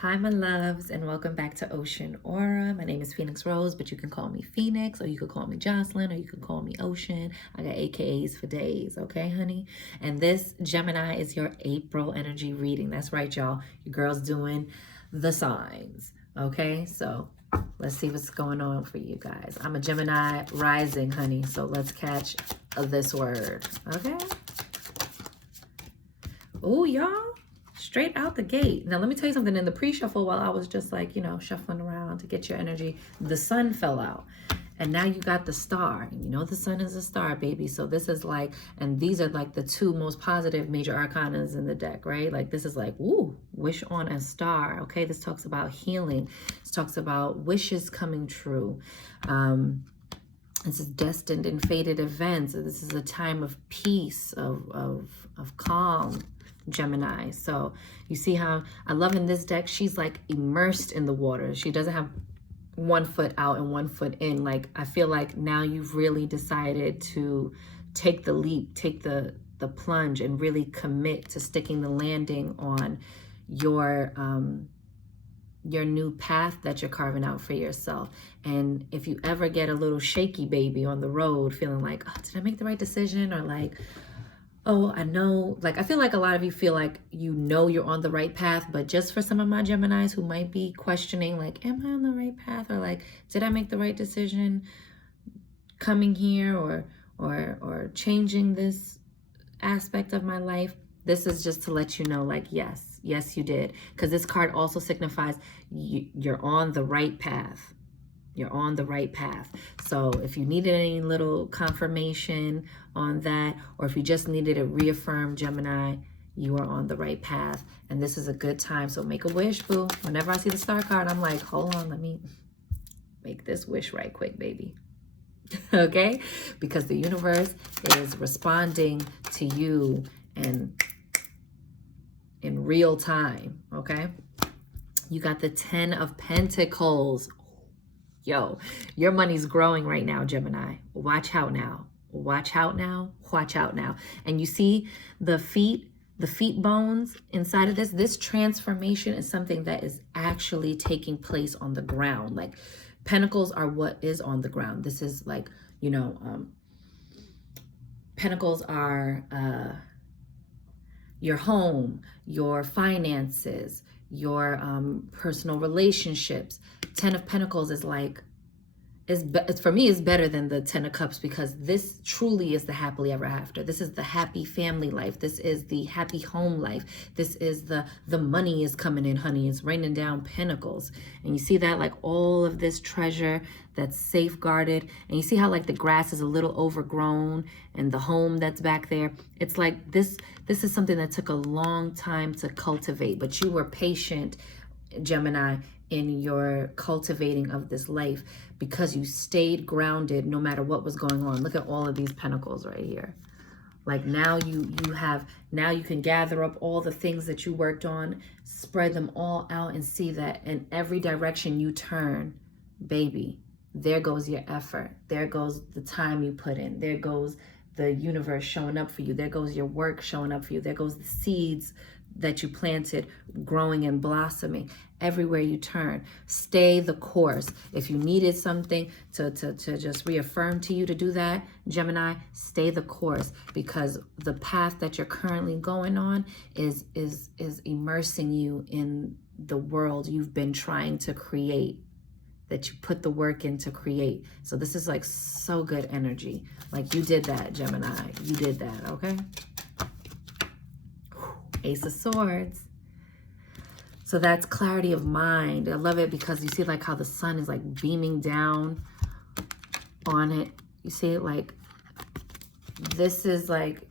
Hi, my loves, and welcome back to Ocean Aura. My name is Phoenix Rose, but you can call me Phoenix, or you could call me Jocelyn, or you could call me Ocean. I got AKAs for days, okay, honey? And this Gemini is your April energy reading. That's right, y'all. Your girl's doing the signs, okay? So let's see what's going on for you guys. I'm a Gemini rising, honey, so let's catch this word, okay? Oh, y'all. Straight out the gate. Now, let me tell you something. In the pre-shuffle, while I was just like, shuffling around to get your energy, the sun fell out. And now you got the star. You know the sun is a star, baby. So this is like, and these are like the two most positive major arcanas in the deck, right? Like this is like, ooh, wish on a star. Okay, this talks about healing. This talks about wishes coming true. This is destined and fated events. This is a time of peace, of calm, Gemini. So you see how I love in this deck, she's like immersed in the water. She doesn't have one foot out and one foot in. Like I feel like now you've really decided to take the leap, take the plunge, and really commit to sticking the landing on your new path that you're carving out for yourself. And if you ever get a little shaky, baby, on the road, feeling like, oh, did I make the right decision? Or like, oh, I know, like, I feel like a lot of you feel like you know you're on the right path, but just for some of my Geminis who might be questioning, like, am I on the right path? Or like, did I make the right decision coming here or changing this aspect of my life? This is just to let you know, like, yes, you did. Because this card also signifies you're on the right path. You're on the right path. So if you needed any little confirmation on that, or if you just needed it reaffirmed, Gemini, you are on the right path. And this is a good time. So make a wish, boo. Whenever I see the star card, I'm like, hold on, let me make this wish right quick, baby. Okay? Because the universe is responding to you and in real time, okay? You got the 10 of Pentacles. Yo, your money's growing right now, Gemini. Watch out now. Watch out now. Watch out now. And you see the feet bones inside of this transformation is something that is actually taking place on the ground. Like pentacles are what is on the ground. This is like, pentacles are your home, your finances, your personal relationships. 10 of Pentacles is like, for me, is better than the 10 of Cups, because this truly is the happily ever after. This is the happy family life. This is the happy home life. This is the money is coming in, honey. It's raining down pentacles. And you see that, like all of this treasure that's safeguarded. And you see how like the grass is a little overgrown and the home that's back there. It's like this is something that took a long time to cultivate, but you were patient, Gemini, in your cultivating of this life, because you stayed grounded no matter what was going on. Look at all of these pentacles right here. Like now you can gather up all the things that you worked on, spread them all out, and see that in every direction you turn, baby, there goes your effort. There goes the time you put in. There goes the universe showing up for you. There goes your work showing up for you. There goes the seeds that you planted growing and blossoming everywhere you turn. Stay the course. If you needed something to just reaffirm to you to do that, Gemini, stay the course, because the path that you're currently going on is immersing you in the world you've been trying to create, that you put the work in to create. So this is like so good energy. Like you did that, Gemini. You did that, okay? Ace of Swords. So that's clarity of mind. I love it because you see like how the sun is like beaming down on it. You see it like, this is like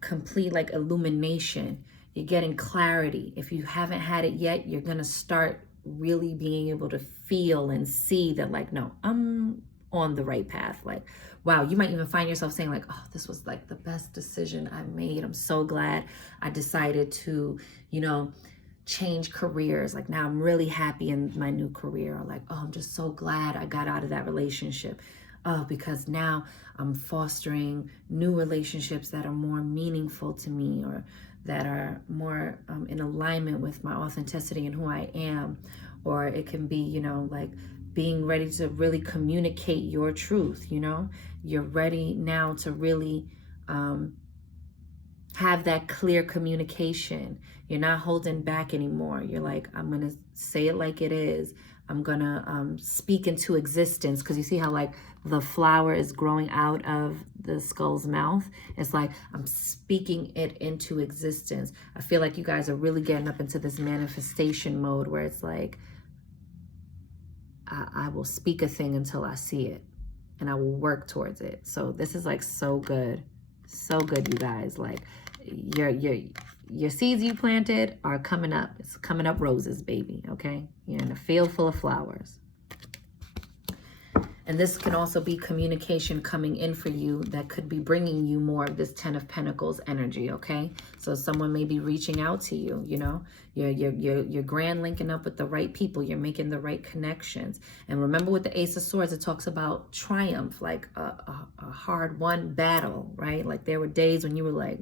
complete like illumination. You're getting clarity. If you haven't had it yet, you're going to start really being able to feel and see that like, no, I'm on the right path. Like, wow, you might even find yourself saying like, oh, this was like the best decision I made. I'm so glad I decided to, change careers. Like now I'm really happy in my new career. Or like, oh, I'm just so glad I got out of that relationship. Oh, because now I'm fostering new relationships that are more meaningful to me. Or that are more in alignment with my authenticity and who I am. Or it can be, you know, like being ready to really communicate your truth, you know. You're ready now to really have that clear communication. You're not holding back anymore. You're like, I'm going to say it like it is. I'm going to speak into existence. Because you see how like the flower is growing out of the skull's mouth. It's like I'm speaking it into existence. I feel like you guys are really getting up into this manifestation mode where it's like, I will speak a thing until I see it. And I will work towards it. So this is like so good. So good, you guys. Like your seeds you planted are coming up. It's coming up roses, baby. Okay, you're in a field full of flowers. And this can also be communication coming in for you that could be bringing you more of this 10 of Pentacles energy, okay? So someone may be reaching out to you, you know? You're grand linking up with the right people. You're making the right connections. And remember with the Ace of Swords, it talks about triumph, like a hard-won battle, right? Like there were days when you were like,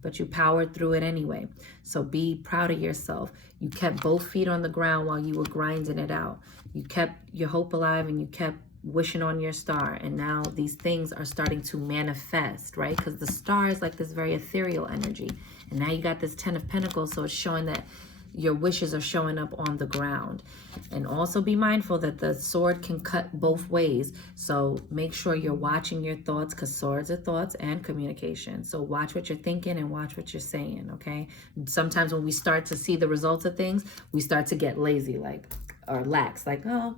but you powered through it anyway. So be proud of yourself. You kept both feet on the ground while you were grinding it out. You kept your hope alive and you kept wishing on your star. And now these things are starting to manifest, right? Because the star is like this very ethereal energy. And now you got this 10 of Pentacles. So it's showing that your wishes are showing up on the ground. And also be mindful that the sword can cut both ways. So make sure you're watching your thoughts, because swords are thoughts and communication. So watch what you're thinking and watch what you're saying, okay? Sometimes when we start to see the results of things, we start to get lazy, like, or lax, like, oh,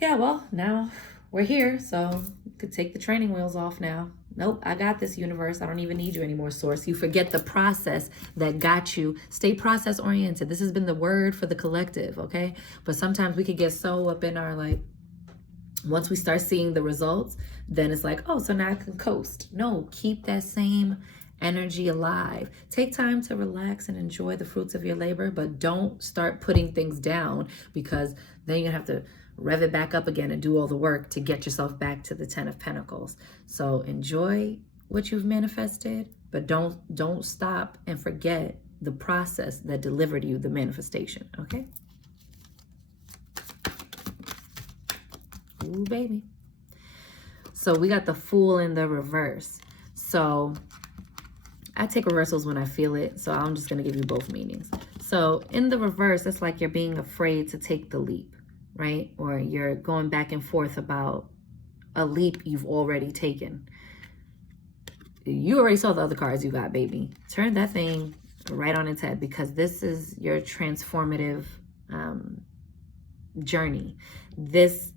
yeah, well, now we're here, so you could take the training wheels off now. Nope, I got this, universe. I don't even need you anymore, source. You forget the process that got you. Stay process oriented. This has been the word for the collective, okay? But sometimes we could get so up in our, like, once we start seeing the results, then it's like, oh, so now I can coast. No, keep that same energy alive. Take time to relax and enjoy the fruits of your labor, but don't start putting things down, because then you're gonna have to rev it back up again and do all the work to get yourself back to the 10 of Pentacles. So enjoy what you've manifested, but don't stop and forget the process that delivered you the manifestation, okay? Ooh, baby. So we got the Fool in the reverse. So I take reversals when I feel it, so I'm just going to give you both meanings. So in the reverse, it's like you're being afraid to take the leap, right? Or you're going back and forth about a leap you've already taken. You already saw the other cards you got, baby. Turn that thing right on its head, because this is your transformative journey. This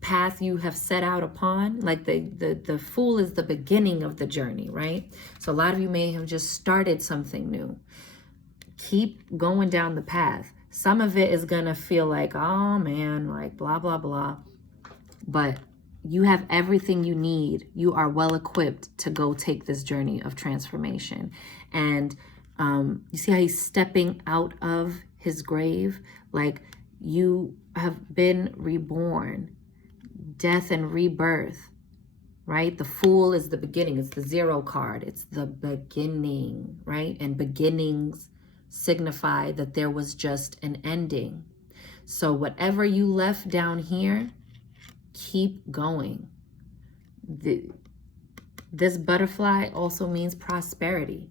path you have set out upon, like the Fool is the beginning of the journey, right? So a lot of you may have just started something new. Keep going down the path. Some of it is gonna feel like, oh man, like blah blah blah, but you have everything you need. You are well equipped to go take this journey of transformation. And you see how he's stepping out of his grave? Like, you have been reborn. Death and rebirth, right? The Fool is the beginning. It's the 0 card. It's the beginning, right? And beginnings signify that there was just an ending. So whatever you left down here, keep going. This butterfly also means prosperity.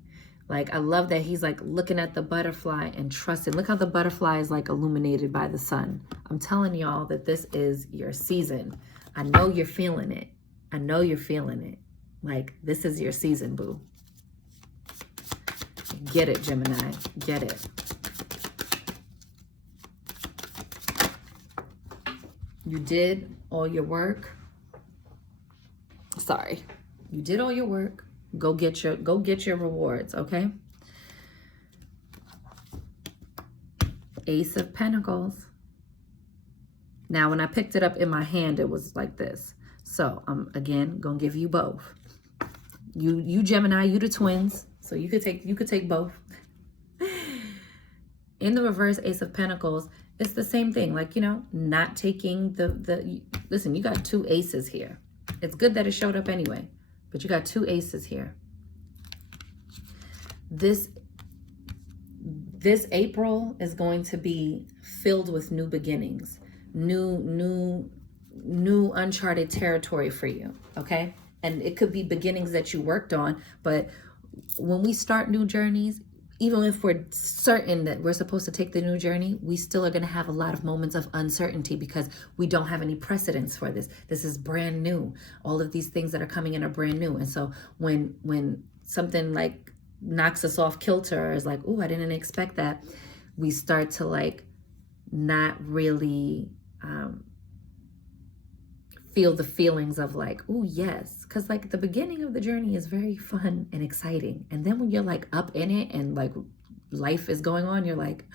Like, I love that he's like looking at the butterfly and trusting. Look how the butterfly is like illuminated by the sun. I'm telling y'all that this is your season. I know you're feeling it. I know you're feeling it. Like, this is your season, boo. Get it, Gemini. Get it. You did all your work. Sorry. You did all your work. Go get your rewards, okay? Ace of Pentacles. Now, when I picked it up in my hand, it was like this. So I'm again gonna give you both. You Gemini, you the twins, so you could take both. In the reverse, Ace of Pentacles, it's the same thing. Like, you know, not taking listen, you got 2 aces here. It's good that it showed up anyway. But you got 2 aces here. This April is going to be filled with new beginnings, new uncharted territory for you, okay? And it could be beginnings that you worked on, but when we start new journeys, even if we're certain that we're supposed to take the new journey, we still are going to have a lot of moments of uncertainty because we don't have any precedence for this. This is brand new. All of these things that are coming in are brand new. And so when something like knocks us off kilter, or is like, oh, I didn't expect that, we start to like not really feel the feelings of like, oh yes, because like the beginning of the journey is very fun and exciting, and then when you're like up in it and like life is going on, you're like,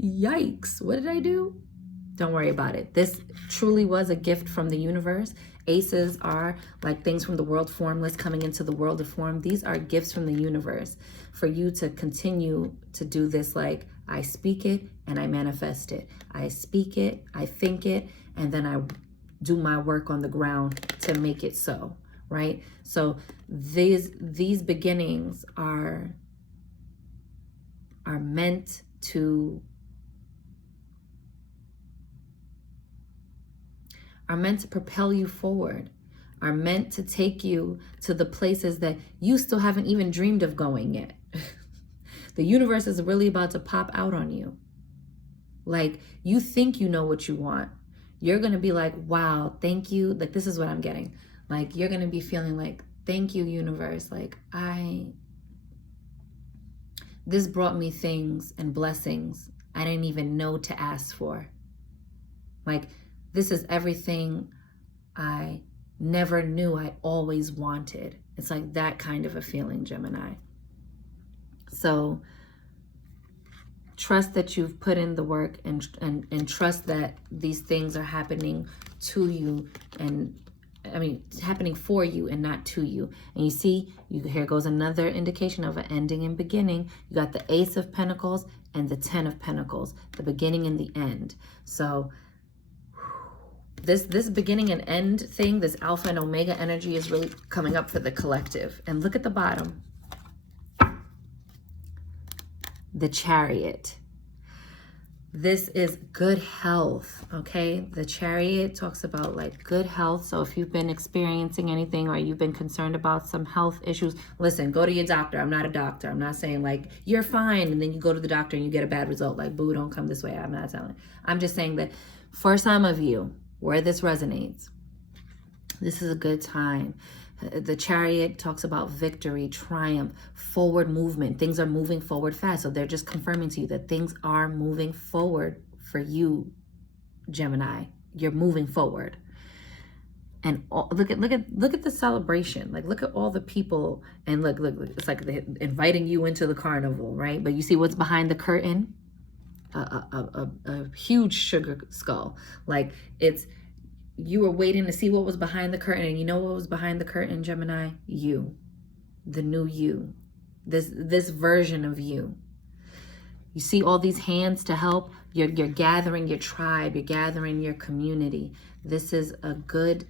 yikes, what did I do? Don't worry about it. This truly was a gift from the universe. Aces are like things from the world formless coming into the world of form. These are gifts from the universe for you to continue to do this. Like, I speak it and I manifest it. I speak it, I think it, and then I do my work on the ground to make it so, right? So these beginnings are meant to propel you forward, are meant to take you to the places that you still haven't even dreamed of going yet. The universe is really about to pop out on you. Like, you think you know what you want. You're going to be like, wow, thank you. Like, this is what I'm getting. Like, you're going to be feeling like, thank you, universe. Like, this brought me things and blessings I didn't even know to ask for. Like, this is everything I never knew I always wanted. It's like that kind of a feeling, Gemini. So trust that you've put in the work, and trust that these things are happening to you, and happening for you and not to you. And you see, here goes another indication of an ending and beginning. You got the Ace of Pentacles and the 10 of Pentacles, the beginning and the end. So this beginning and end thing, this Alpha and Omega energy is really coming up for the collective. And look at the bottom. The Chariot. This is good health, okay? The Chariot talks about like good health. So if you've been experiencing anything, or you've been concerned about some health issues, listen, go to your doctor. I'm not a doctor. I'm not saying like you're fine and then you go to the doctor and you get a bad result. Like, boo, don't come this way. I'm not telling. I'm just saying that for some of you, where this resonates, this is a good time. The Chariot talks about victory, triumph, forward movement. Things are moving forward fast. So they're just confirming to you that things are moving forward for you, Gemini. You're moving forward. And look at the celebration. Like, look at all the people, and look, it's like they're inviting you into the carnival, right? But you see what's behind the curtain? A huge sugar skull. Like, you were waiting to see what was behind the curtain, and you know what was behind the curtain, Gemini? You, the new you, this version of you. You see all these hands to help. You're gathering your tribe. You're gathering your community. This is a good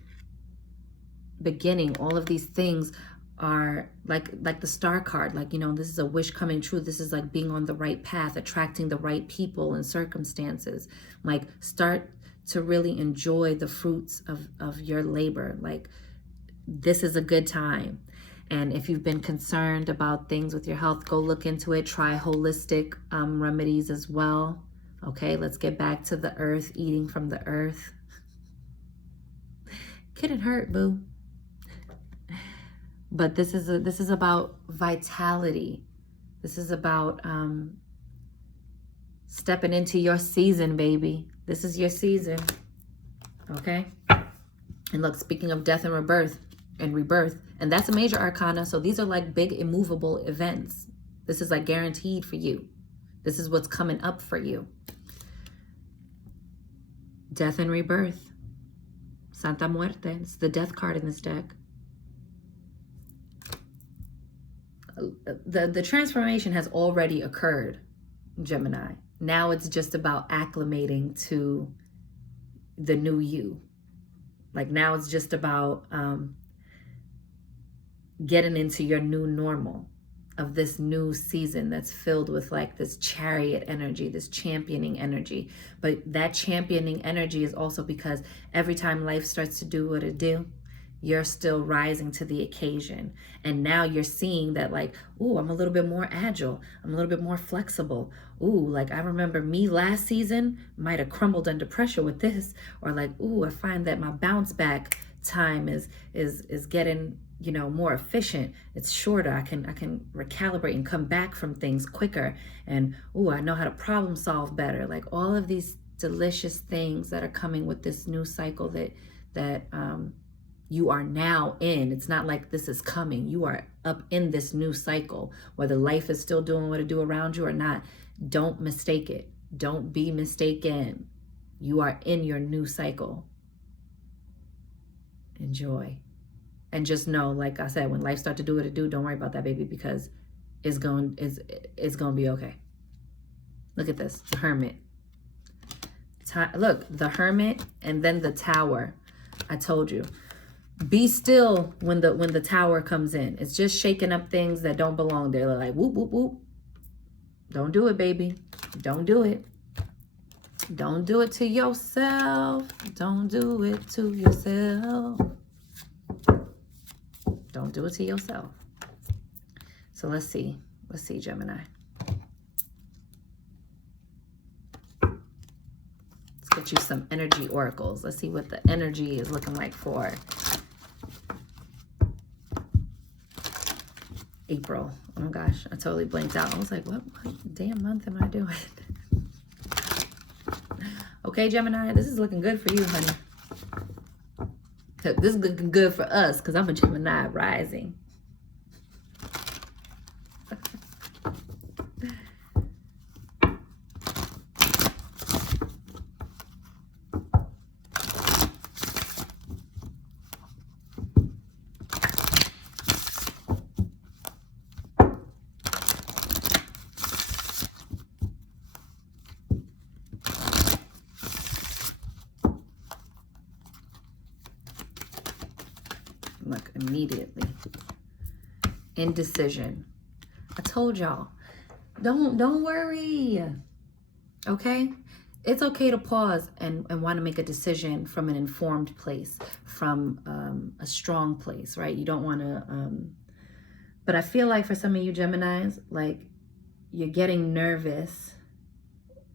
beginning. All of these things are like the star card. Like, this is a wish coming true. This is like being on the right path, attracting the right people and circumstances. Like, start to really enjoy the fruits of your labor. Like, this is a good time. And if you've been concerned about things with your health, go look into it. Try holistic remedies as well. Okay, let's get back to the earth, eating from the earth. Couldn't hurt, boo. But this is about vitality. This is about stepping into your season, baby. This is your season, okay? And look, speaking of death and rebirth, and that's a major arcana, so these are like big immovable events. This is like guaranteed for you. This is what's coming up for you. Death and rebirth. Santa Muerte. It's the death card in this deck. The transformation has already occurred, Gemini. Now it's just about acclimating to the new you. Like now it's just about getting into your new normal of this new season that's filled with like this chariot energy, this championing energy. But that championing energy is also because every time life starts to do what it do, you're still rising to the occasion. And now you're seeing that like, ooh, I'm a little bit more agile. I'm a little bit more flexible. Ooh, like I remember me last season might have crumbled under pressure with this. Or like, ooh, I find that my bounce back time is getting, you know, more efficient. It's shorter. I can recalibrate and come back from things quicker. And ooh, I know how to problem solve better. Like all of these delicious things that are coming with this new cycle that you are now in. It's not like this is coming. You are up in this new cycle, whether life is still doing what it do around you or not. Don't mistake it. Don't be mistaken. You are in your new cycle. Enjoy. And just know, like I said, when life starts to do what it do, don't worry about that, baby, because it's going to be okay. Look at this, the Hermit. Look, the Hermit and then the Tower. I told you. Be still when the Tower comes in. It's just shaking up things that don't belong there. They're like, whoop, whoop, whoop. Don't do it, baby. Don't do it. Don't do it to yourself. Don't do it to yourself. Don't do it to yourself. So let's see. Let's see, Gemini. Let's get you some energy oracles. Let's see what the energy is looking like for April. Oh my gosh, I totally blanked out. I was like, what damn month am I doing? Okay, Gemini, this is looking good for you, honey. This is looking good for us because I'm a Gemini rising. Look, immediately. Indecision. I told y'all, don't worry. Okay? It's okay to pause and want to make a decision from an informed place, from a strong place, right? You don't want to, but I feel like for some of you Geminis, like you're getting nervous.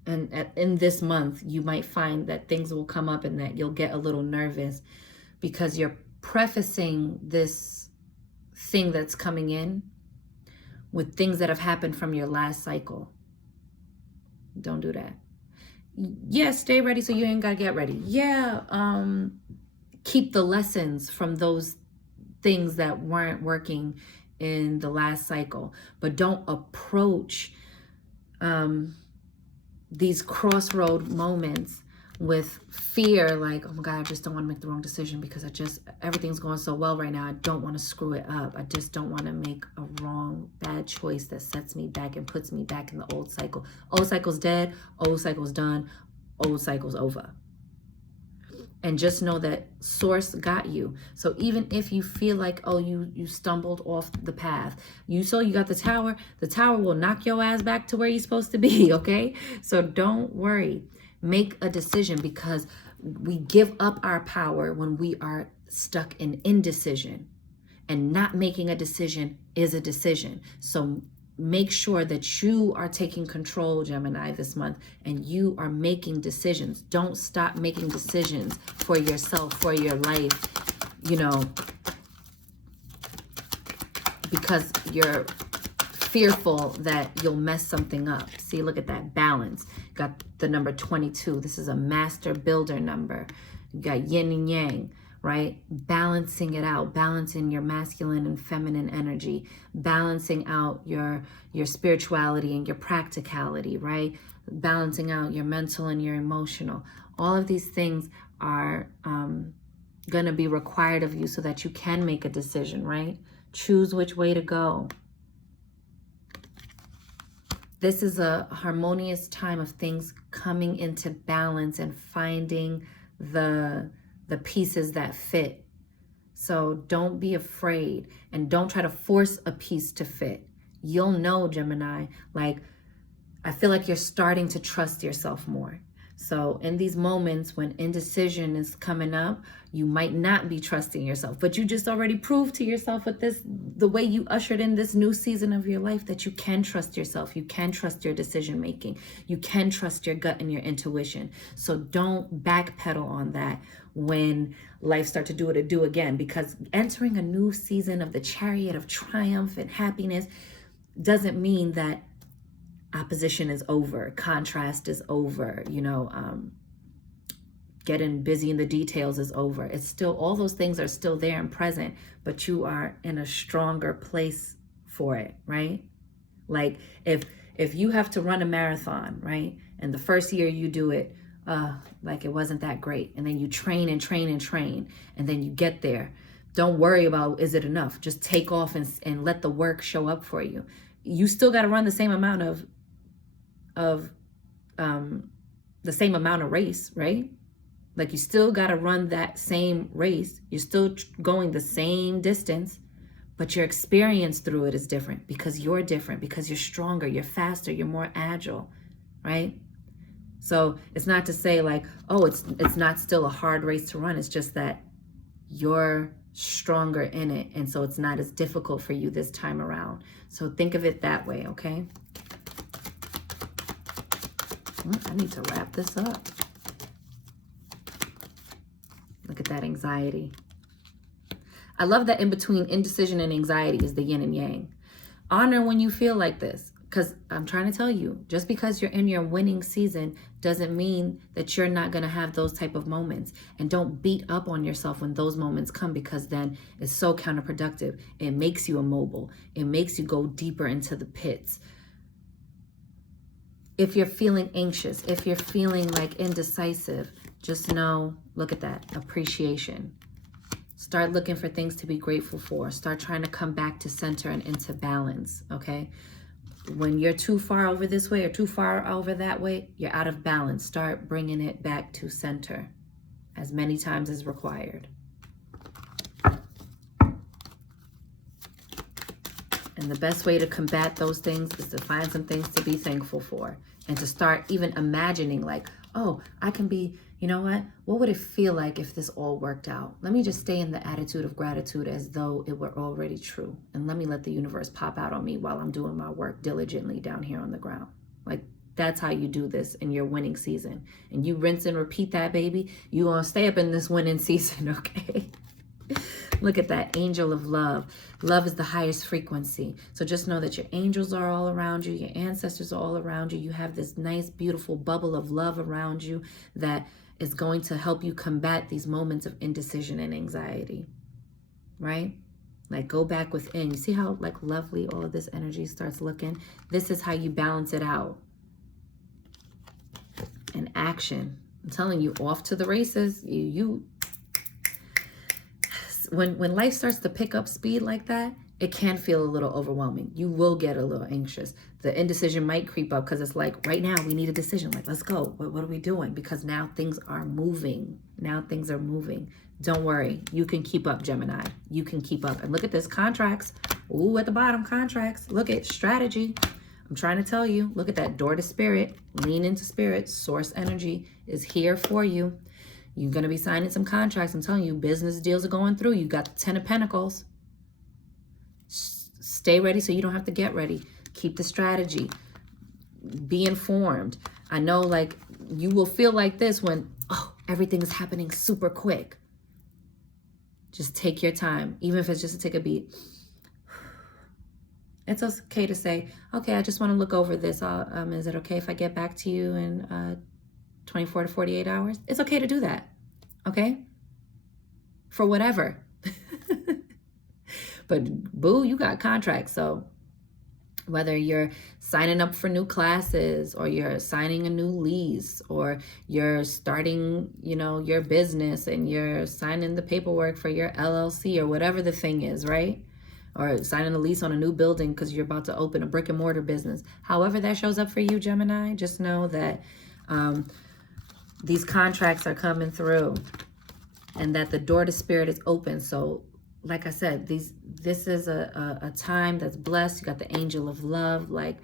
And in this month, you might find that things will come up and that you'll get a little nervous because you're prefacing this thing that's coming in with things that have happened from your last cycle. Don't do that. Yeah, stay ready so you ain't gotta get ready. Yeah, keep the lessons from those things that weren't working in the last cycle, but don't approach these crossroad moments with fear, like, oh my God, I just don't want to make the wrong decision because everything's going so well right now. I don't want to screw it up. I just don't want to make a bad choice that sets me back and puts me back in the old cycle. Old cycle's dead. Old cycle's done. Old cycle's over. And just know that source got you. So even if you feel like, oh, you stumbled off the path, you got the tower will knock your ass back to where you're supposed to be, okay? So don't worry. Make a decision, because we give up our power when we are stuck in indecision, and not making a decision is a decision. So make sure that you are taking control, Gemini, this month, and you are making decisions. Don't stop making decisions for yourself, for your life, because you're fearful that you'll mess something up. See, look at that balance. Got the number 22. This is a master builder number. You got yin and yang, right? Balancing it out, balancing your masculine and feminine energy, balancing out your spirituality and your practicality, right? Balancing out your mental and your emotional. All of these things are going to be required of you so that you can make a decision, right? Choose which way to go. This is a harmonious time of things coming into balance and finding the the pieces that fit. So don't be afraid and don't try to force a piece to fit. You'll know, Gemini, like, I feel like you're starting to trust yourself more. So in these moments when indecision is coming up, you might not be trusting yourself, but you just already proved to yourself with this, the way you ushered in this new season of your life, that you can trust yourself. You can trust your decision making. You can trust your gut and your intuition. So don't backpedal on that when life starts to do what it do again, because entering a new season of the chariot of triumph and happiness doesn't mean that opposition is over, contrast is over, getting busy in the details is over. It's still, all those things are still there and present, but you are in a stronger place for it, right? Like if you have to run a marathon, right? And the first year you do it, like it wasn't that great. And then you train and train and train, and then you get there. Don't worry about, is it enough? Just take off and let the work show up for you. You still got to run the same amount of race, right? Like you still got to run that same race. You're still going the same distance, but your experience through it is different because you're different, because you're stronger, you're faster, you're more agile, right? So it's not to say like, oh, it's not still a hard race to run. It's just that you're stronger in it. And so it's not as difficult for you this time around. So think of it that way, okay? I need to wrap this up. Look at that anxiety. I love that in between indecision and anxiety is the yin and yang. Honor when you feel like this, because I'm trying to tell you, just because you're in your winning season doesn't mean that you're not going to have those type of moments. And don't beat up on yourself when those moments come, because then it's so counterproductive. It makes you immobile. It makes you go deeper into the pits. If you're feeling anxious, if you're feeling like indecisive, just know, look at that, appreciation. Start looking for things to be grateful for. Start trying to come back to center and into balance, okay? When you're too far over this way or too far over that way, you're out of balance. Start bringing it back to center as many times as required. And the best way to combat those things is to find some things to be thankful for and to start even imagining like, oh, I can be, you know what would it feel like if this all worked out? Let me just stay in the attitude of gratitude as though it were already true. And let me let the universe pop out on me while I'm doing my work diligently down here on the ground. Like, that's how you do this in your winning season. And you rinse and repeat that, baby. You gonna stay up in this winning season, okay? Look at that, angel of love. Love is the highest frequency. So just know that your angels are all around you. Your ancestors are all around you. You have this nice, beautiful bubble of love around you that is going to help you combat these moments of indecision and anxiety, right? Like, go back within. You see how like lovely all of this energy starts looking? This is how you balance it out. And action. I'm telling you, off to the races. When life starts to pick up speed like that, it can feel a little overwhelming. You will get a little anxious. The indecision might creep up because it's like, right now we need a decision. Like, let's go. What are we doing? Because now things are moving. Now things are moving. Don't worry. You can keep up, Gemini. You can keep up. And look at this, contracts. Ooh, at the bottom, contracts. Look at strategy. I'm trying to tell you, look at that door to spirit. Lean into spirit. Source energy is here for you. You're going to be signing some contracts. I'm telling you, business deals are going through. You got the 10 of Pentacles. Stay ready so you don't have to get ready. Keep the strategy. Be informed. I know, like, you will feel like this when, oh, everything is happening super quick. Just take your time, even if it's just to take a beat. It's okay to say, okay, I just want to look over this. Is it okay if I get back to you in 24 to 48 hours? It's okay to do that, okay? For whatever. But boo, you got contracts. So whether you're signing up for new classes or you're signing a new lease or you're starting, your business and you're signing the paperwork for your LLC or whatever the thing is, right? Or signing a lease on a new building because you're about to open a brick and mortar business. However that shows up for you, Gemini, just know that these contracts are coming through. and that the door to spirit is open. So like I said, this is a time that's blessed. You got the angel of love, like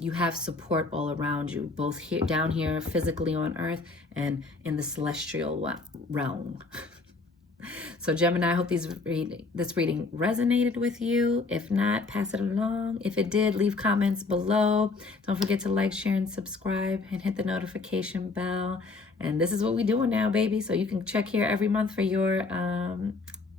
you have support all around you, both here, down here, physically on earth, and in the celestial realm. So Gemini, I hope this reading resonated with you. If not, pass it along. If it did, leave comments below. Don't forget to like, share, and subscribe, and hit the notification bell. And this is what we're doing now, baby. So you can check here every month for your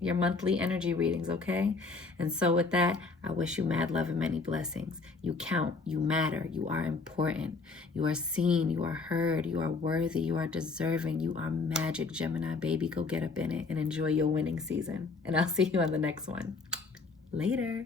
monthly energy readings, okay? And so with that, I wish you mad love and many blessings. You count, you matter, you are important, you are seen, you are heard, you are worthy, you are deserving, you are magic, Gemini baby. Go get up in it and enjoy your winning season. And I'll see you on the next one. Later.